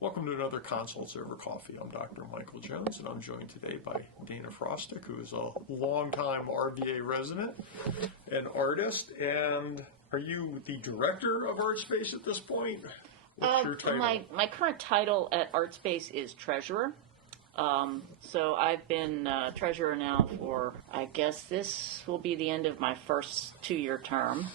Welcome to another Consults Over Coffee. I'm Dr. Michael Jones, and I'm joined today by Dana Frostick, who is a longtime RVA resident and artist. And are you the director of Artspace at this point? What's your title? My current title at Artspace is treasurer. So I've been treasurer now for, I guess this will be the end of my first 2-year term.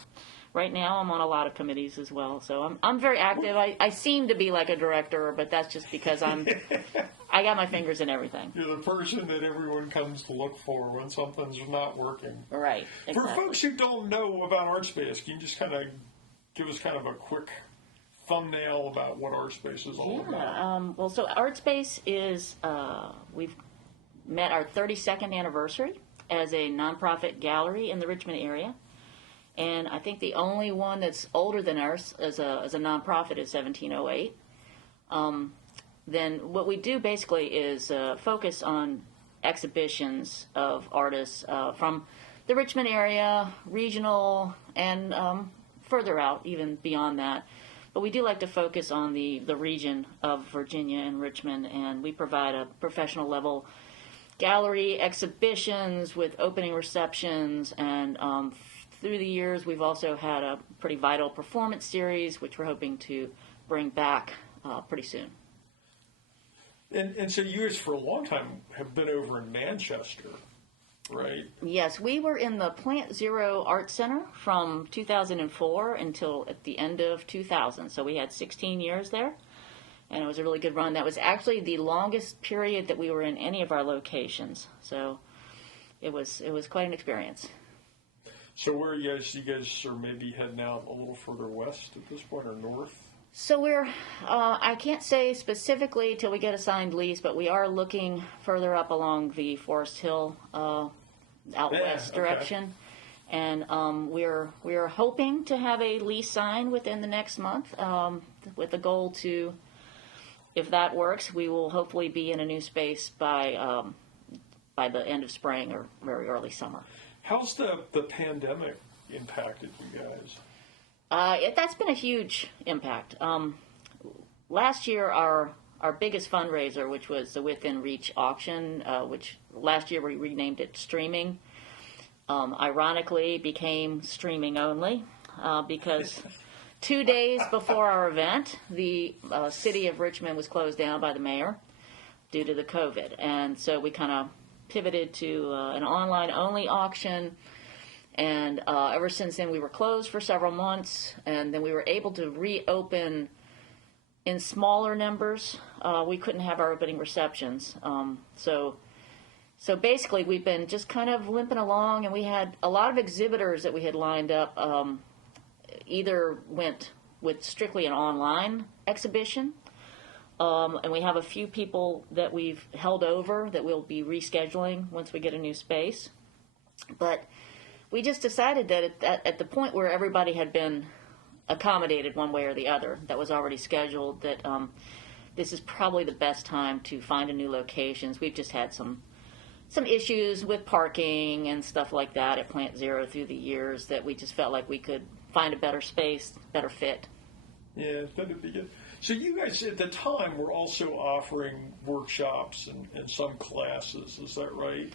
Right now I'm on a lot of committees as well, so I'm very active. I seem to be like a director, but that's just because I got my fingers in everything. You're the person that everyone comes to look for when something's not working. Right, exactly. For folks who don't know about Artspace, can you just kind of give us kind of a quick thumbnail about what Artspace is all about? Well, so Artspace is, we've met our 32nd anniversary as a nonprofit gallery in the Richmond area. And I think the only one that's older than ours as a nonprofit is 1708. Then what we do basically is focus on exhibitions of artists from the Richmond area, regional, and further out, even beyond that. But we do like to focus on the region of Virginia and Richmond, and we provide a professional level gallery exhibitions with opening receptions, and through the years, we've also had a pretty vital performance series, which we're hoping to bring back pretty soon. And so you guys, for a long time, have been over in Manchester, right? Yes, we were in the Plant Zero Art Center from 2004 until at the end of 2000. So we had 16 years there, and it was a really good run. That was actually the longest period that we were in any of our locations. So it was quite an experience. So where are you guys? You guys are maybe heading out a little further west at this point, or north? So we're, I can't say specifically till we get a signed lease, but we are looking further up along the Forest Hill out west direction. And we're hoping to have a lease signed within the next month with the goal to, if that works, we will hopefully be in a new space by the end of spring or very early summer. How's the pandemic impacted you guys? That's been a huge impact. Last year, our biggest fundraiser, which was the Within Reach auction, which last year we renamed it Streaming, ironically became Streaming Only because 2 days before our event, the city of Richmond was closed down by the mayor due to the COVID. And so we kind of pivoted to an online-only auction, and ever since then we were closed for several months, and then we were able to reopen in smaller numbers. We couldn't have our opening receptions, so basically we've been just kind of limping along, and we had a lot of exhibitors that we had lined up either went with strictly an online exhibition, and we have a few people that we've held over that we'll be rescheduling once we get a new space. But we just decided that at the point where everybody had been accommodated one way or the other, that was already scheduled, that this is probably the best time to find a new locations. We've just had some issues with parking and stuff like that at Plant Zero through the years that we just felt like we could find a better space, better fit. Yeah, that'd be good. So you guys at the time were also offering workshops and some classes, is that right?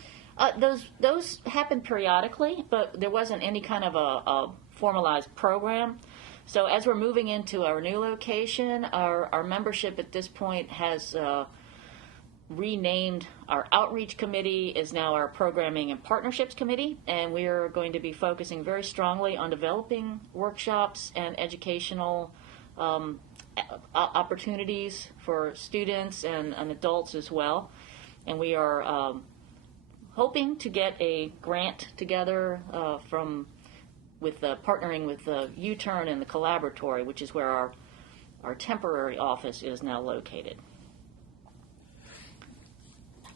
Those happened periodically, but there wasn't any kind of a formalized program. So as we're moving into our new location, our membership at this point has renamed. Our outreach committee is now our programming and partnerships committee, and we are going to be focusing very strongly on developing workshops and educational opportunities for students and adults as well. And we are hoping to get a grant together partnering with the U-Turn and the Collaboratory, which is where our temporary office is now located.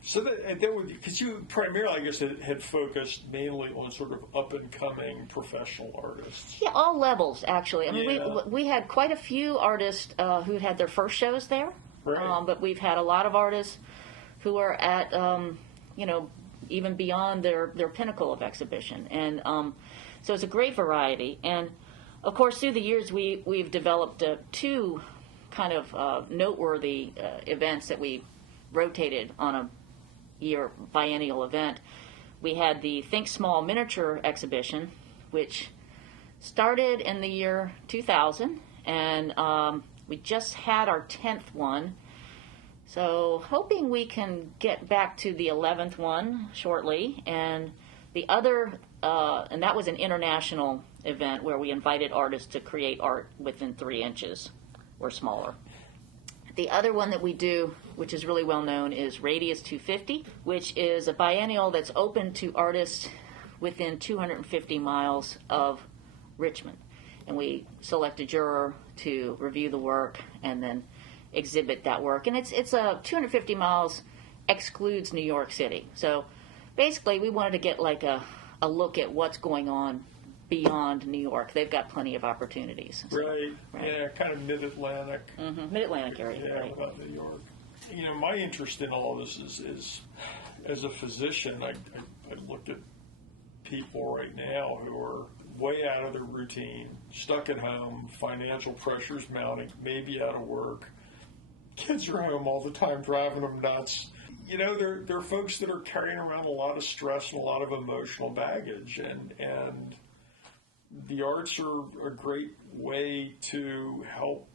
So that would, because you primarily, I guess, had focused mainly on sort of up-and-coming professional artists. Yeah, all levels, actually. I mean, we had quite a few artists who had their first shows there, right. But we've had a lot of artists who are at, even beyond their pinnacle of exhibition. And so it's a great variety. And, of course, through the years, we've developed two kind of noteworthy events that we rotated on a year biennial event. We had the Think Small Miniature exhibition, which started in the year 2000, and we just had our 10th one. So hoping we can get back to the 11th one shortly. And the other, and that was an international event where we invited artists to create art within 3 inches or smaller. The other one that we do, which is really well known, is Radius 250, which is a biennial that's open to artists within 250 miles of Richmond. And we select a juror to review the work and then exhibit that work. And it's 250 miles excludes New York City. So basically we wanted to get like a look at what's going on beyond New York. They've got plenty of opportunities. Right. Yeah, kind of mid-Atlantic. Mid-Atlantic area. Yeah, right. about New York. You know, my interest in all this is as a physician, I look at people right now who are way out of their routine, stuck at home, financial pressures mounting, maybe out of work. Kids are home all the time, driving them nuts. You know, they're folks that are carrying around a lot of stress and a lot of emotional baggage, and the arts are a great way to help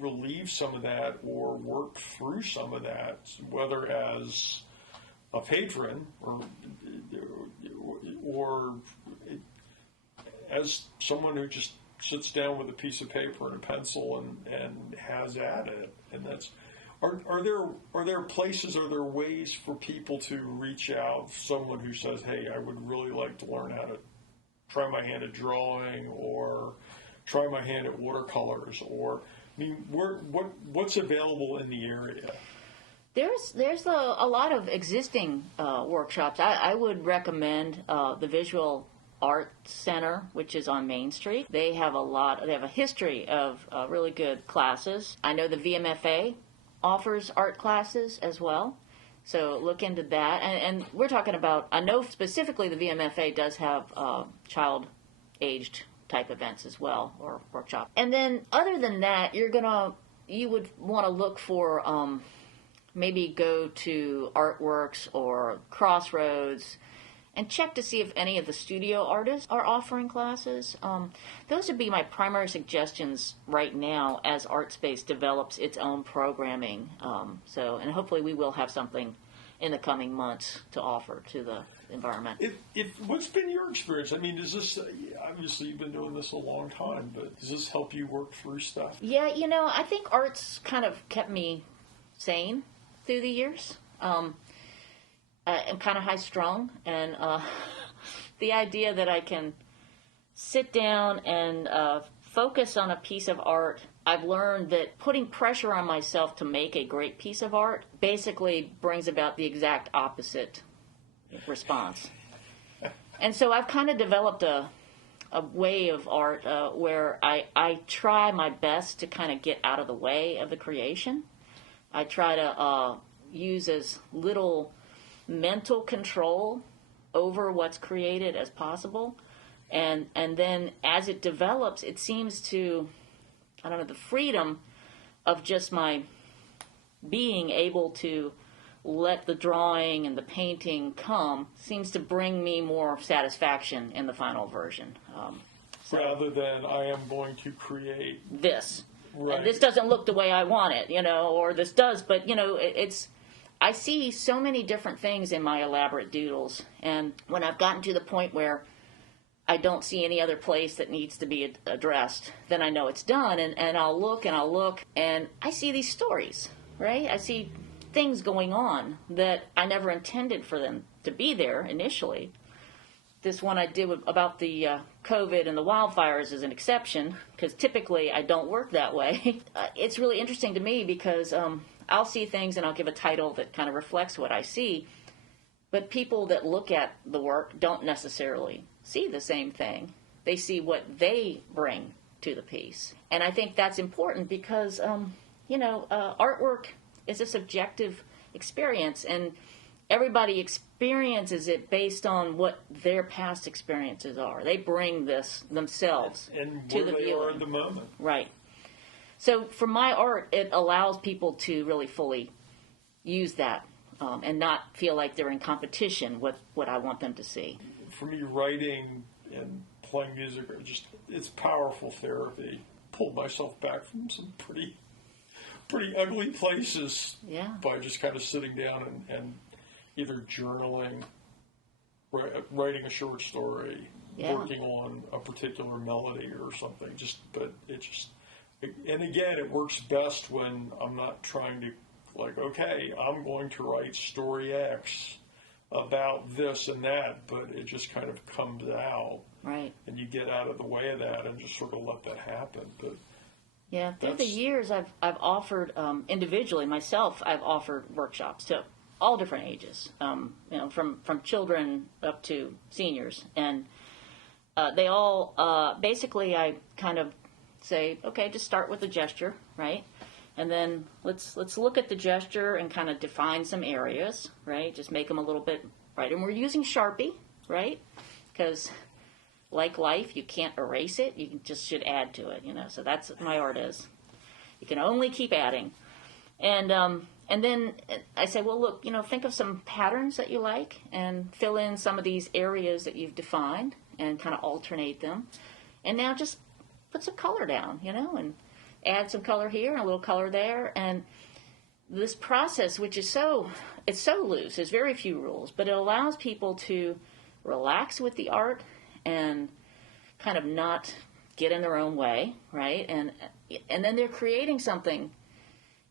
relieve some of that or work through some of that, whether as a patron or as someone who just sits down with a piece of paper and a pencil and has at it. And that's are there places, are there ways for people to reach out, someone who says, hey, I would really like to learn how to try my hand at drawing or try my hand at watercolors, or I mean, what's available in the area? There's a lot of existing workshops. I would recommend the Visual Art Center, which is on Main Street. They have a history of really good classes. I know the VMFA offers art classes as well, so look into that. And we're talking about, I know specifically the VMFA does have child-aged type events as well, or workshop. And then other than that, you would want to look for maybe go to Artworks or Crossroads and check to see if any of the studio artists are offering classes. Those would be my primary suggestions right now as Artspace develops its own programming. And hopefully we will have something in the coming months to offer to the environment. What's been your experience? I mean, does this, obviously you've been doing this a long time, but does this help you work through stuff? Yeah, I think art's kind of kept me sane through the years. I'm kind of high-strung, and the idea that I can sit down and focus on a piece of art, I've learned that putting pressure on myself to make a great piece of art basically brings about the exact opposite response. And so I've kind of developed a way of art where I try my best to kind of get out of the way of the creation. I try to use as little mental control over what's created as possible, and then as it develops, it seems to, the freedom of just my being able to let the drawing and the painting come seems to bring me more satisfaction in the final version. Rather than I am going to create this. Right. And this doesn't look the way I want it, or this does, but it's I see so many different things in my elaborate doodles, and when I've gotten to the point where I don't see any other place that needs to be addressed, then I know it's done, and I'll look, and I see these stories, right? I see things going on that I never intended for them to be there initially. This one I did about the COVID and the wildfires is an exception, because typically I don't work that way. It's really interesting to me because I'll see things and I'll give a title that kind of reflects what I see, but people that look at the work don't necessarily see the same thing. They see what they bring to the piece. And I think that's important because, artwork is a subjective experience, and everybody experiences it based on what their past experiences are. They bring this themselves and to where the they viewer. are at the moment. Right. So for my art, it allows people to really fully use that and not feel like they're in competition with what I want them to see. For me, writing and playing music are it's powerful therapy. Pulled myself back from some pretty ugly places by just kind of sitting down and either journaling, writing a short story, working on a particular melody or something. And again, it works best when I'm not trying to, like, okay, I'm going to write story X about this and that, but it just kind of comes out. Right. And you get out of the way of that and just sort of let that happen. But yeah, through the years, I've offered individually myself. I've offered workshops to all different ages, from children up to seniors, and they all basically I kind of say, okay, just start with a gesture, right? And then let's look at the gesture and kind of define some areas, right? Just make them a little bit right. And we're using Sharpie, right? Because like life, you can't erase it. You just should add to it, So that's what my art is. You can only keep adding. And then I say, well, look, think of some patterns that you like and fill in some of these areas that you've defined and kind of alternate them. And now just put some color down, and add some color here and a little color there. And this process, which is it's so loose, there's very few rules, but it allows people to relax with the art and kind of not get in their own way, right? And then they're creating something,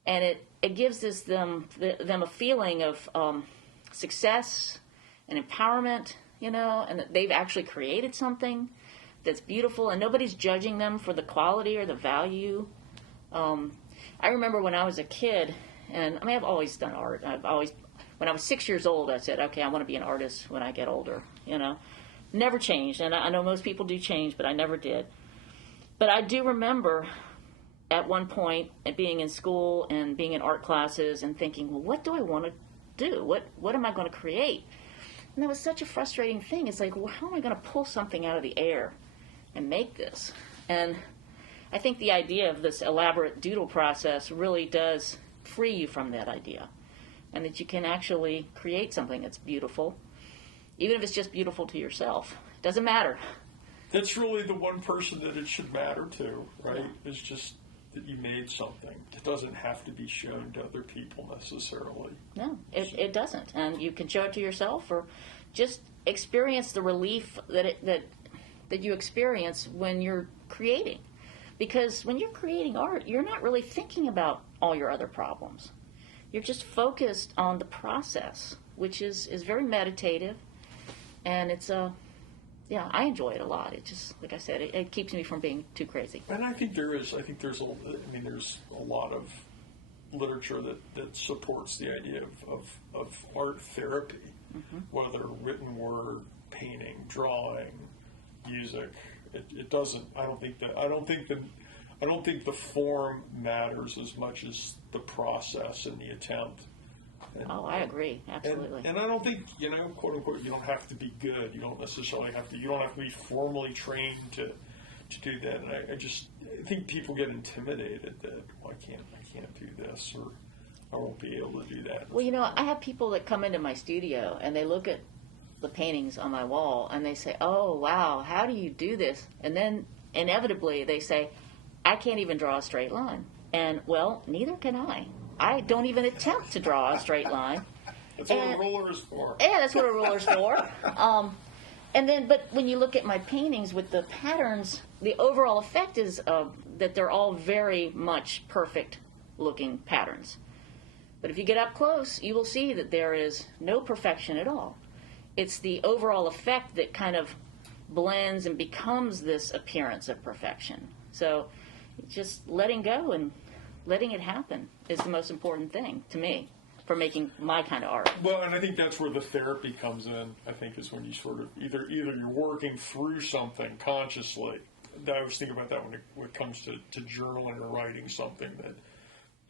and it gives them a feeling of success and empowerment, and that they've actually created something that's beautiful, and nobody's judging them for the quality or the value. I remember when I was a kid, and I've always done art. When I was 6 years old, I said, okay, I want to be an artist when I get older, Never changed, and I know most people do change, but I never did. But I do remember at one point being in school and being in art classes and thinking, well, what do I want to do? What am I going to create? And that was such a frustrating thing. It's like, well, how am I going to pull something out of the air and make this? And I think the idea of this elaborate doodle process really does free you from that idea, and that you can actually create something that's beautiful, even if it's just beautiful to yourself. It doesn't matter. That's really the one person that it should matter to, right? Yeah. It's just that you made something. It doesn't have to be shown to other people necessarily. No, it doesn't. And you can show it to yourself, or just experience the relief that you experience when you're creating. Because when you're creating art, you're not really thinking about all your other problems. You're just focused on the process, which is very meditative, and it's I enjoy it a lot. It just, like I said, it keeps me from being too crazy. And I think there's a lot of literature that supports the idea of art therapy, whether written word, painting, drawing, music. It doesn't. I don't think the form matters as much as the process and the attempt. And, I agree, absolutely. And I don't think, quote unquote, you don't have to be good. You don't necessarily have to. You don't have to be formally trained to do that. And I think people get intimidated that, well, I can't do this, or I won't be able to do that. Well, I have people that come into my studio and they look at the paintings on my wall and they say, "Oh, wow, how do you do this?" And then inevitably they say, "I can't even draw a straight line." And, well, neither can I. I don't even attempt to draw a straight line. That's what a ruler is for. Yeah, that's what a ruler's for. But when you look at my paintings with the patterns, the overall effect is that they're all very much perfect-looking patterns. But if you get up close, you will see that there is no perfection at all. It's the overall effect that kind of blends and becomes this appearance of perfection. So just letting go and letting it happen is the most important thing to me for making my kind of art. Well, and I think that's where the therapy comes in, I think, is when you sort of either you're working through something consciously. I was thinking about that when it comes to journaling or writing something, that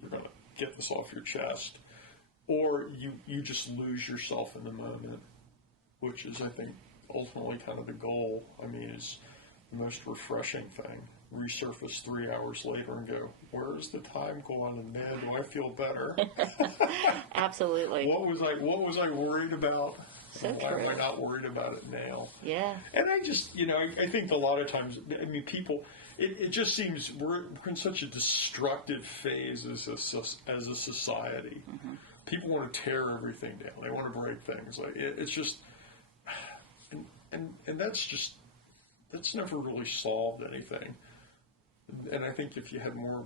you're going to get this off your chest, or you just lose yourself in the moment, which is, I think, ultimately kind of the goal. I mean, it's the most refreshing thing resurface 3 hours later and go, where's the time going? And man, do I feel better. Absolutely. What was I worried about? So Why true. am I not worried about it now? Yeah. And I just, I think a lot of times, I mean, people, it just seems we're in such a destructive phase as a society. Mm-hmm. People want to tear everything down. They want to break things. Like it's just, and that's never really solved anything. And I think if you had more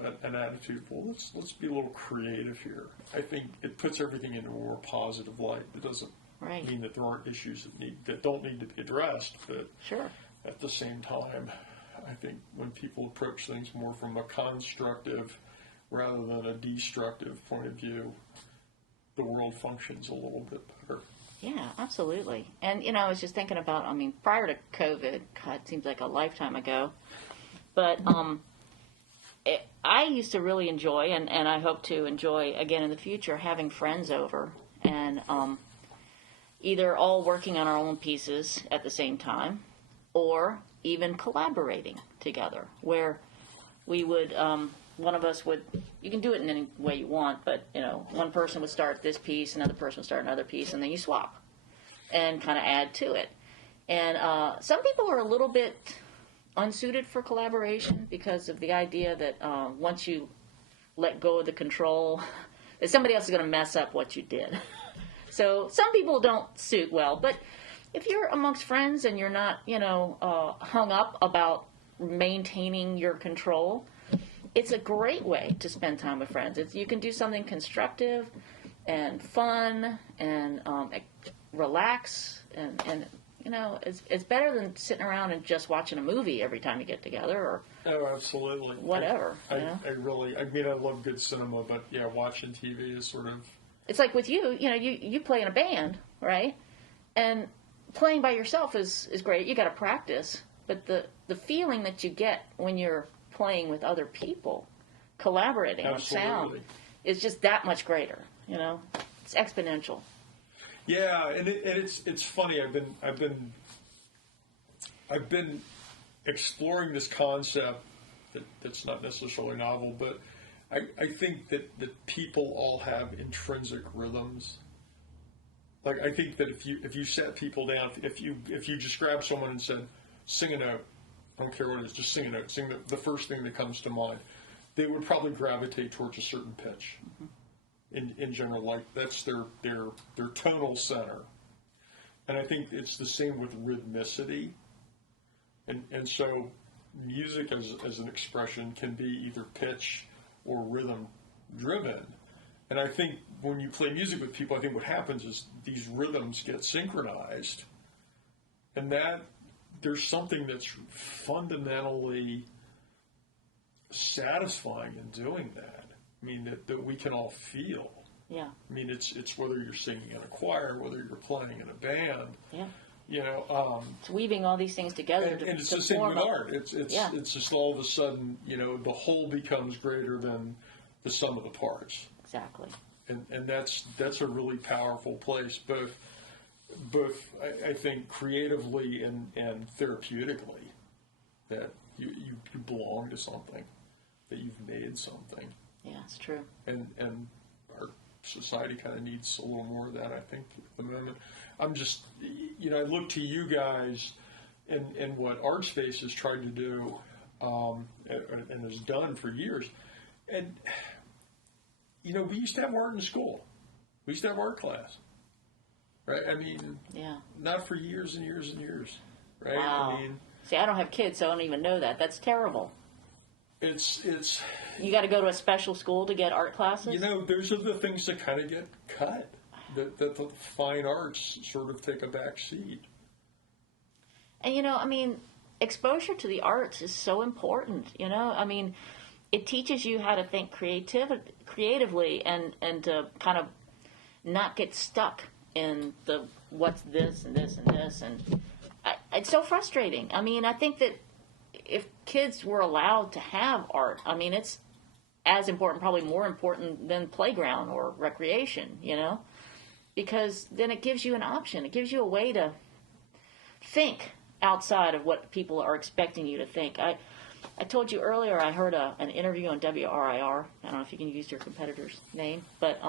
of an attitude, well, let's be a little creative here. I think it puts everything into a more positive light. It doesn't mean that there aren't issues that don't need to be addressed, but sure. At the same time, I think when people approach things more from a constructive rather than a destructive point of view, the world functions a little bit better. Yeah, absolutely. And, I was just thinking about, prior to COVID, God, it seems like a lifetime ago, but I used to really enjoy, and I hope to enjoy again in the future, having friends over and either all working on our own pieces at the same time or even collaborating together, where we would, one of us would, you can do it in any way you want, but, one person would start this piece, another person would start another piece, and then you swap and kind of add to it. And some people are a little bit unsuited for collaboration because of the idea that once you let go of the control, that somebody else is going to mess up what you did. So some people don't suit well, but if you're amongst friends and you're not, hung up about maintaining your control, it's a great way to spend time with friends. You can do something constructive and fun and relax and it's better than sitting around and just watching a movie every time you get together or absolutely whatever. I love good cinema, but yeah, watching TV is sort of. It's like with you, you play in a band, right? And playing by yourself is great. You got to practice, but the feeling that you get when you're playing with other people, collaborating on sound, is just that much greater. It's exponential. Yeah, and it's funny. I've been exploring this concept that's not necessarily novel, but I think that people all have intrinsic rhythms. Like I think that if you sat people down, if you just grabbed someone and said, sing a note, I don't care what it is, just sing a note, sing the first thing that comes to mind, they would probably gravitate towards a certain pitch. Mm-hmm. In general, like that's their tonal center. And I think it's the same with rhythmicity. And so music as an expression can be either pitch or rhythm driven. And I think when you play music with people, I think what happens is these rhythms get synchronized, and that there's something that's fundamentally satisfying in doing that. I mean, that we can all feel. Yeah. I mean, it's whether you're singing in a choir, whether you're playing in a band. Yeah. It's weaving all these things together. And it's the same with art. It's just all of a sudden, the whole becomes greater than the sum of the parts. Exactly. And that's a really powerful place, both I think creatively and therapeutically, that you belong to something, that you've made something. Yeah, it's true. And our society kind of needs a little more of that, I think, at the moment. I'm just, I look to you guys and what Artspace has tried to do and has done for years. And, we used to have art in school. We used to have art class. Right? I mean, not for years and years and years. Right? Wow. See, I don't have kids, so I don't even know that. That's terrible. It's you got to go to a special school to get art classes? Those are the things that kind of get cut. That the fine arts sort of take a back seat. And exposure to the arts is so important, it teaches you how to think creatively and to kind of not get stuck in the what's this and this and this, and it's so frustrating. I think that if kids were allowed to have art, it's as important, probably more important than playground or recreation, because then it gives you an option. It gives you a way to think outside of what people are expecting you to think. I told you earlier I heard an interview on WRIR. I don't know if you can use your competitor's name, but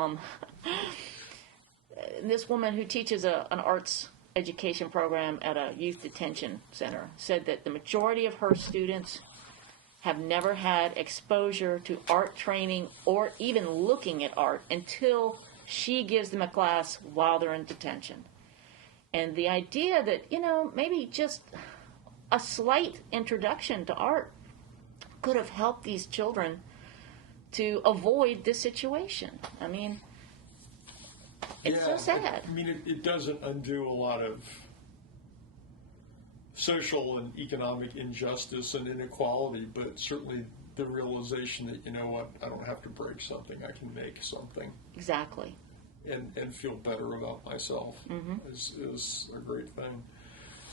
this woman who teaches an arts education program at a youth detention center said that the majority of her students have never had exposure to art training or even looking at art until she gives them a class while they're in detention. And the idea that, maybe just a slight introduction to art could have helped these children to avoid this situation. I mean, it's so sad. I mean, it doesn't undo a lot of social and economic injustice and inequality, but certainly the realization that, I don't have to break something, I can make something. Exactly. And feel better about myself is a great thing.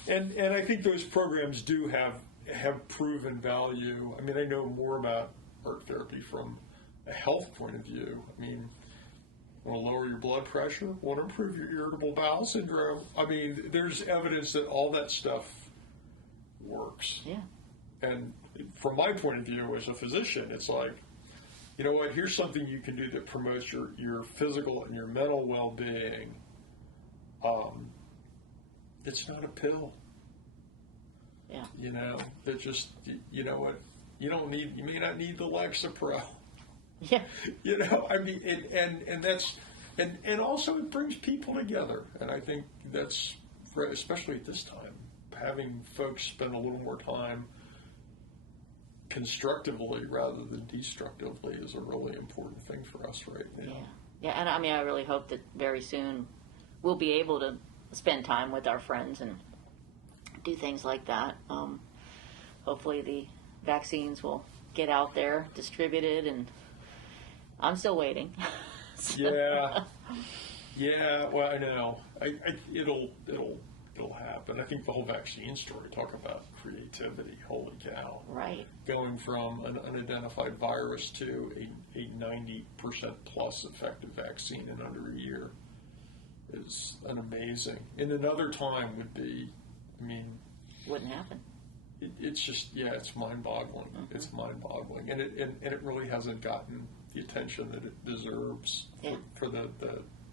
And I think those programs do have proven value. I mean, I know more about art therapy from a health point of view. I mean, want to lower your blood pressure, want to improve your irritable bowel syndrome. I mean, there's evidence that all that stuff works. Yeah. And from my point of view as a physician, it's like, you know what, here's something you can do that promotes your physical and your mental well-being. It's not a pill. Yeah. That just, you know what, you may not need the Lexapro. Yeah. I mean, and also it brings people together. And I think that's, especially at this time, having folks spend a little more time constructively rather than destructively is a really important thing for us right now. Yeah, and I mean, I really hope that very soon we'll be able to spend time with our friends and do things like that. Hopefully the vaccines will get out there, distributed, and I'm still waiting. Yeah. Well, I know. It'll happen. I think the whole vaccine story, talk about creativity. Holy cow! Right. Going from an unidentified virus to a 90% plus effective vaccine in under a year is an amazing. And another time would be, I mean, wouldn't happen. It's just, it's mind-boggling. Mm-hmm. It's mind-boggling, and it really hasn't gotten the attention that it deserves for the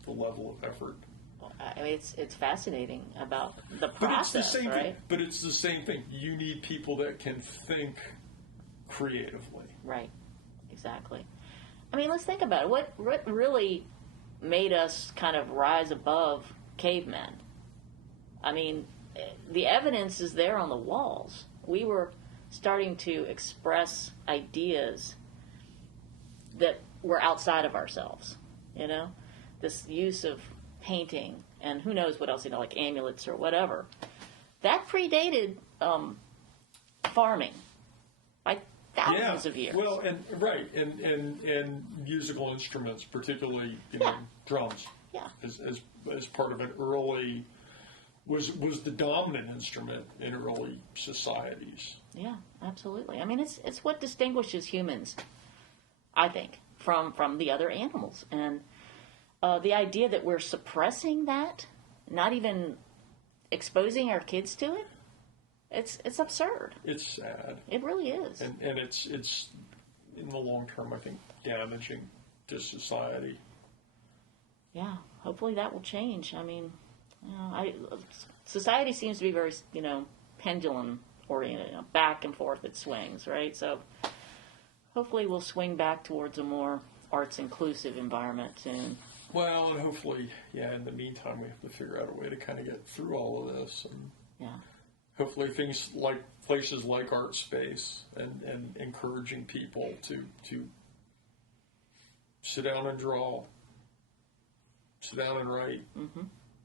level of effort. I mean, it's fascinating about the process, but it's the same right? thing. But it's the same thing. You need people that can think creatively. Right. Exactly. I mean, let's think about it. What really made us kind of rise above cavemen? I mean, the evidence is there on the walls. We were starting to express ideas that were outside of ourselves, this use of painting and who knows what else, like amulets or whatever. That predated farming by thousands of years. Well, and musical instruments, particularly drums, as part of an early was the dominant instrument in early societies. Yeah, absolutely. I mean, it's what distinguishes humans, I think, from the other animals. And the idea that we're suppressing that, not even exposing our kids to it, it's absurd. It's sad. It really is. And it's in the long term, I think, damaging to society. Yeah, hopefully that will change. I mean, society seems to be very, pendulum oriented, back and forth it swings, right? So hopefully we'll swing back towards a more arts inclusive environment soon. Well, and hopefully, in the meantime, we have to figure out a way to kind of get through all of this. And hopefully things like places like Artspace and encouraging people to sit down and draw, sit down and write,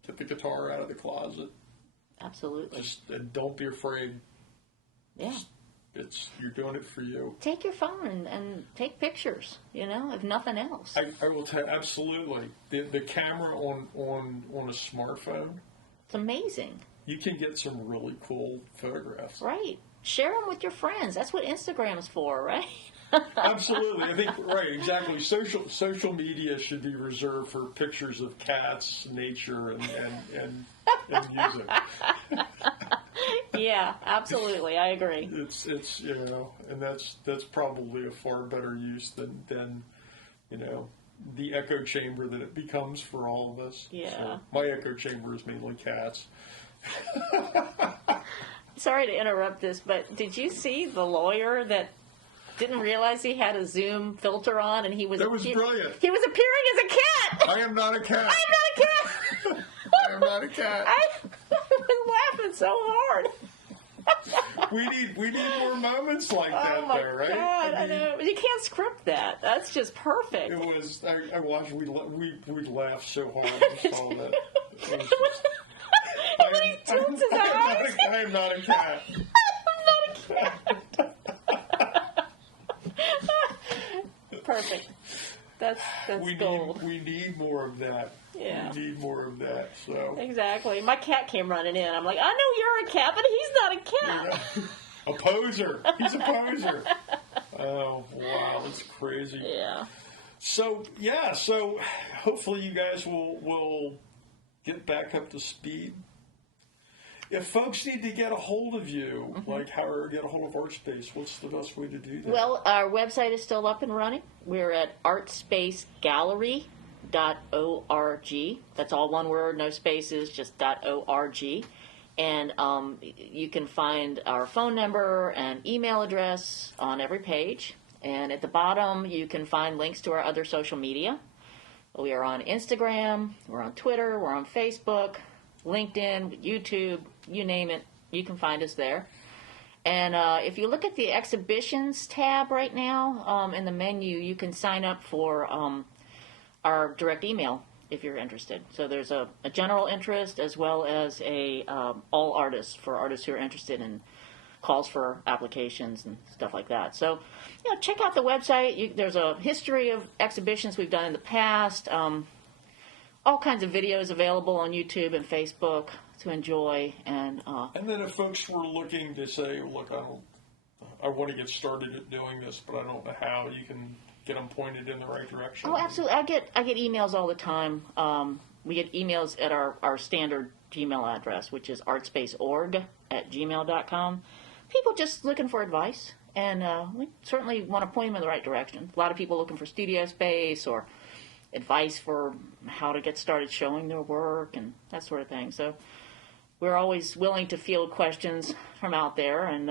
get the guitar out of the closet. Absolutely. And don't be afraid. Yeah. You're doing it for you. Take your phone and take pictures, if nothing else. I will tell you, absolutely. The camera on a smartphone. It's amazing. You can get some really cool photographs. Right. Share them with your friends. That's what Instagram's for, right? Absolutely. I think, right, exactly. Social media should be reserved for pictures of cats, nature, and music. Yeah, absolutely. I agree. It's you know, and that's probably a far better use than you know, the echo chamber that it becomes for all of us. Yeah. So my echo chamber is mainly cats. Sorry to interrupt this, but did you see the lawyer that didn't realize he had a Zoom filter on, and he was That was brilliant. He was appearing as a cat. I am not a cat. I'm not a cat. I am not a cat. I was laughing so hard. We need more moments like that, Oh my there, right? God, I mean, know. You can't script that. That's just perfect. It was. I watched. We laughed so hard when we saw that. It was just, And then he tilts his eyes. I am not a cat. I'm not a cat. Perfect. That's gold. We need more of that. Yeah. We need more of that. So Exactly. My cat came running in. I'm like, I know you're a cat, but he's not a cat. a poser. He's a poser. Oh wow, that's crazy. Yeah. So yeah, so hopefully you guys will get back up to speed. If folks need to get a hold of you, like how or get a hold of Artspace, what's the best way to do that? Well, our website is still up and running. We're at artspacegallery.org. That's all one word, no spaces, just .org. And you can find our phone number and email address on every page. And at the bottom, you can find links to our other social media. We are on Instagram, we're on Twitter, we're on Facebook, LinkedIn, YouTube, you name it, you can find us there. And if you look at the exhibitions tab right now in the menu, you can sign up for our direct email if you're interested. So there's a general interest as well as a all artists for artists who are interested in calls for applications and stuff like that. So, you know, check out the website. There's a history of exhibitions we've done in the past. All kinds of videos available on YouTube and Facebook to enjoy. And then if folks were looking to say, look, I want to get started at doing this, but I don't know how, you can get them pointed in the right direction. Oh, absolutely. I get emails all the time. We get emails at our standard Gmail address, which is artspaceorg@gmail.com. People just looking for advice, and we certainly want to point them in the right direction. A lot of people looking for studio space or advice for how to get started showing their work and that sort of thing. So we're always willing to field questions from out there, and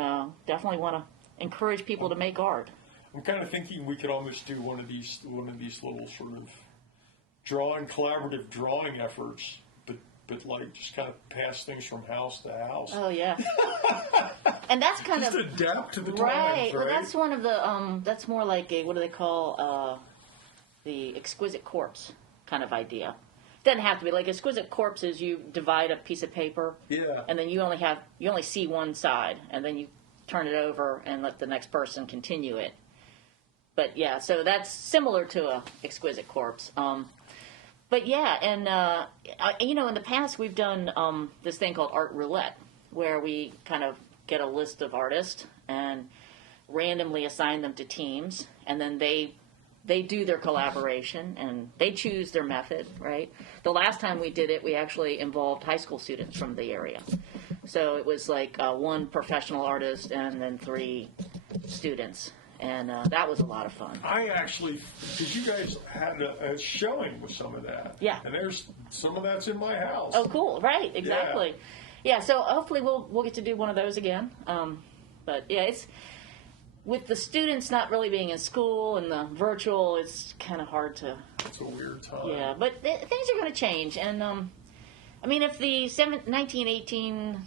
definitely want to encourage people to make art. I'm kind of thinking we could almost do one of these little sort of collaborative drawing efforts, but like just kind of pass things from house to house. Oh yeah, and that's kind just of adapt to the times, right. right? Well, that's one of the that's more like a, what do they call the exquisite corpse kind of idea. Doesn't have to be like exquisite corpse is you divide a piece of paper, Yeah. and then you only see one side, and then you turn it over and let the next person continue it. But yeah, so that's similar to a exquisite corpse. But yeah, and you know, in the past we've done this thing called Art Roulette, where we kind of get a list of artists and randomly assign them to teams, and then they do their collaboration and they choose their method, right? The last time we did it, we actually involved high school students from the area. So it was like one professional artist and then 3 students. And that was a lot of fun. I actually, because you guys had a showing with some of that. Yeah. And there's some of that's in my house. Oh, cool. Right. Exactly. Yeah. So hopefully we'll get to do one of those again. But yeah, it's with the students not really being in school and the virtual, it's kind of hard to. It's a weird time. Yeah, but things are going to change. And I mean, if the 1918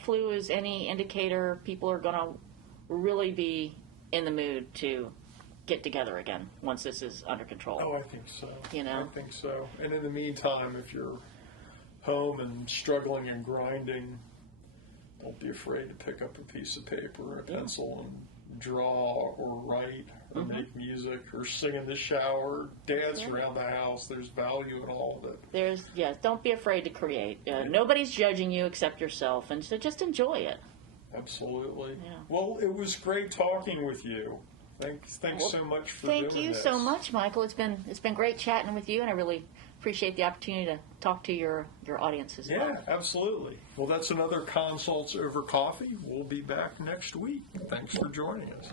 flu is any indicator, people are going to really be in the mood to get together again once this is under control. Oh, I think so. You know? I think so. And in the meantime, if you're home and struggling and grinding, don't be afraid to pick up a piece of paper or a pencil and draw or write or make music or sing in the shower, dance around the house. There's value in all of it. Don't be afraid to create. Nobody's judging you except yourself, and so just enjoy it. Absolutely. Yeah. Well, it was great talking with you. Thanks so much for doing this. Thank you so much, Michael. It's been great chatting with you, and I really appreciate the opportunity to talk to your audience as well. Yeah, absolutely. Well, that's another Consults Over Coffee. We'll be back next week. Thanks for joining us.